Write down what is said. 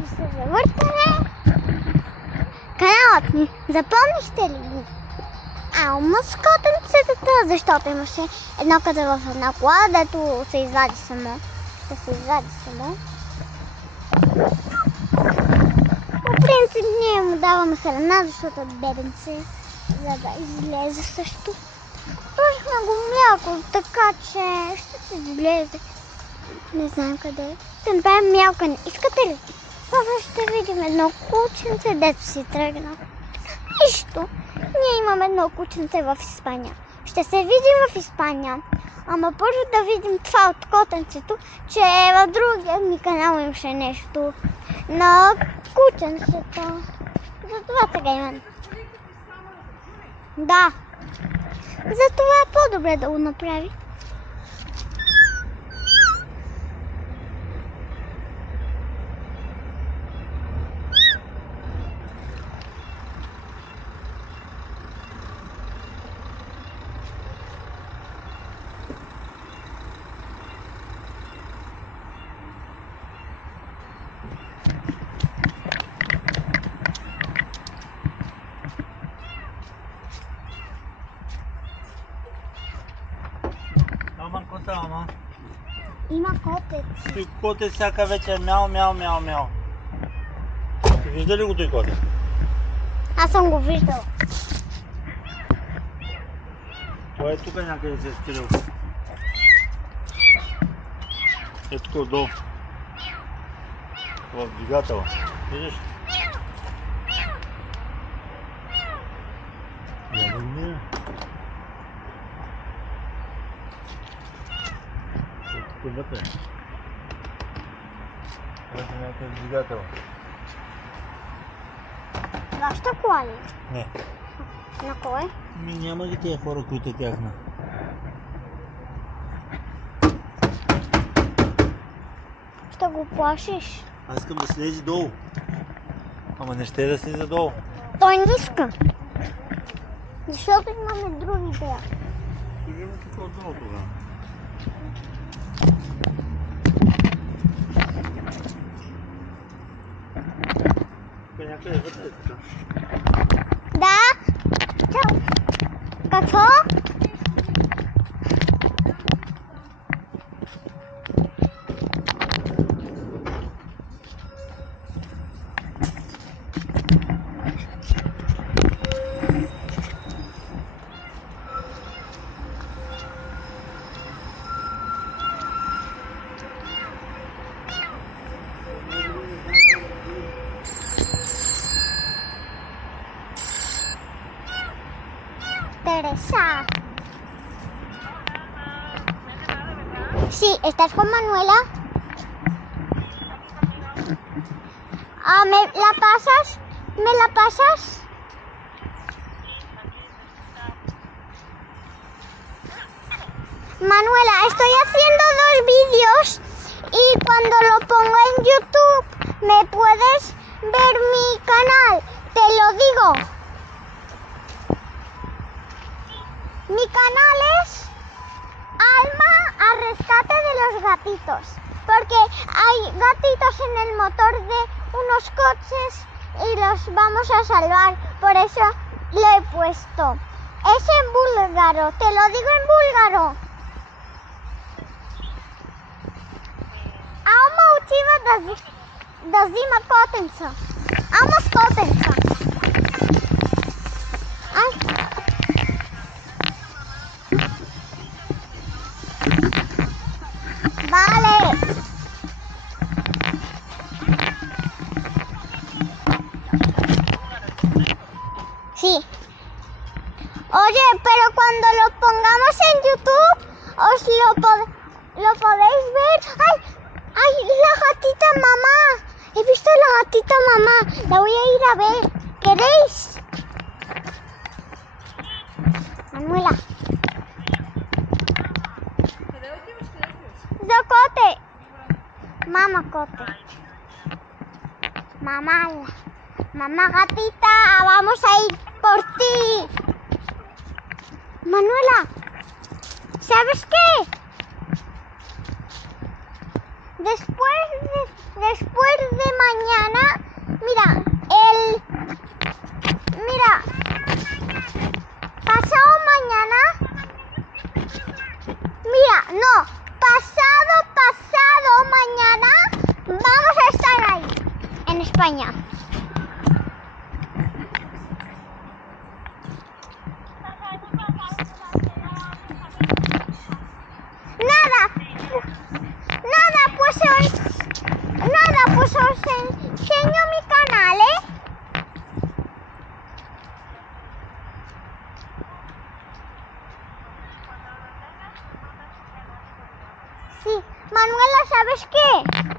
да се завъртане. Каналът ни, запомнихте ли го? Алмаз котенцетата, защото имаше едно къде в една кола, дето се извади само. Ще се извади само. По принцип ние му даваме храна, защото е бебенце, за да излезе също. Сложихме го мляко, така че ще се излезе. Не знам къде е. Ще направим мялкане. Искате ли? Това ще видим едно кученце, дето си тръгна. Нищо. Ние имаме едно кученце в Испания. Ще се видим в Испания. Ама първо да видим това от котенцето, че в другия ми канал имаше нещо на кученцето. Затова сега имам. Да. Затова е по-добре да го направи. Ама, кота, ама. Има котец. Той котец всяка вечер мяу, мяу, мяу, мяу. Вижда ли го той котец? Аз съм го виждала. Той е тук някъде се е скрил. Е тук отдолу. В двигателя. Виждаш? Я да не. Тук вътре. Вътре някъде в двигателя. Вашата кола ли? Не. На кой? Няма ги тия хора, които е тяхна. Ще го плашиш. Аз искам да слезе долу. Ама не ще да слезе долу. Той не иска. Защото имаме други идея. Служим тук отдолу тогава. Тук някъде вътре е така. Да? Чао. Какво? Teresa. Sí, ¿estás con Manuela? ¿Me la pasas? ¿Me la pasas? Manuela, estoy haciendo 2 vídeos y cuando lo pongo en YouTube me puedes ver mi canal, te lo digo. Mi canal es Alma a rescate de los gatitos, porque hay gatitos en el motor de unos coches y los vamos a salvar, por eso lo he puesto. Es en búlgaro, te lo digo en búlgaro. Alma učiva da zima kotenca. Alma s kotenca. Vale. Sí. Oye, pero cuando lo pongamos en YouTube, os lo podéis ver. ¡Ay! ¡Ay! La gatita mamá. He visto la gatita mamá. La voy a ir a ver. ¿Queréis? Manuela. Cote. Mamá cote. Mamá gatita, vamos a ir por ti. Manuela, ¿sabes qué? Después después de mañana, mira, pasado mañana, pasado mañana vamos a estar ahí, en España. Pues os enseño mi canal, ¿eh? Sí, Manuela, ¿sabes qué?